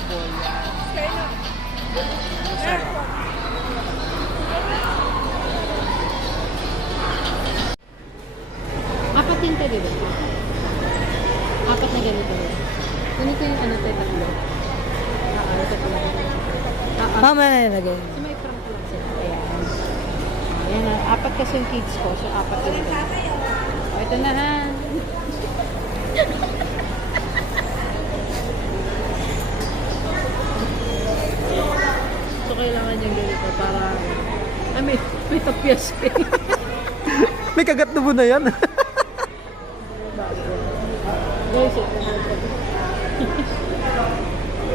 affordable. Masarap. Apat din tayo, di ba? Apat na ganito. Ganito yung ano tayo, tatlo. Tatlo. Mama na nilagay. So may prank lang sila. Ayan. Ayan na. Apat kasi yung kids ko. So apat din ito. O, ito na ha. So kailangan yung ganito para may tapyas pa. May kagat na mo na yan. Guys, ito na.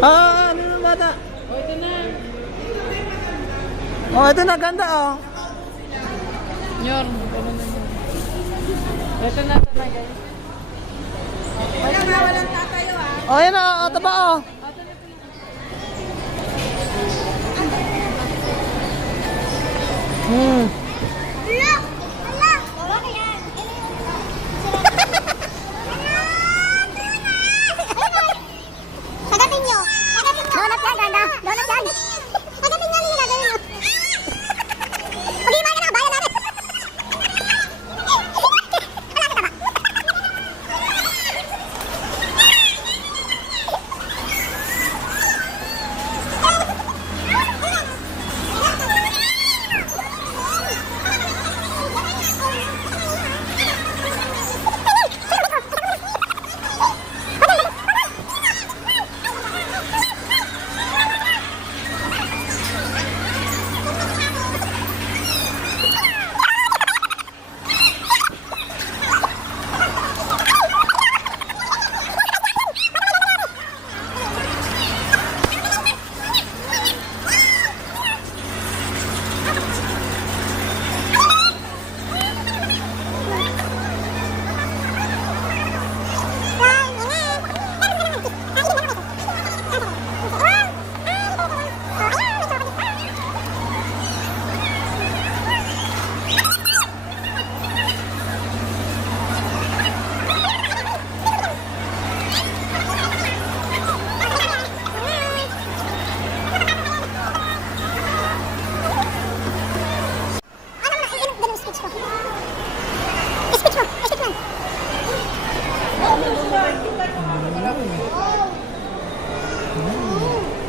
Ano na bata? O, ito na. Oh, ito na, ganda oh. Nyor, ganun na. Ito na guys. Walang tatayo ah. Oh, yan oh, taba oh. Ala! Ala! Wala ka yan. Kagatin nyo. Donut yan, ganda. Donut yan. Kagatin nyo, hindi na gawin mo. Pag-iima ka na, bayan natin. Wala ka na ba?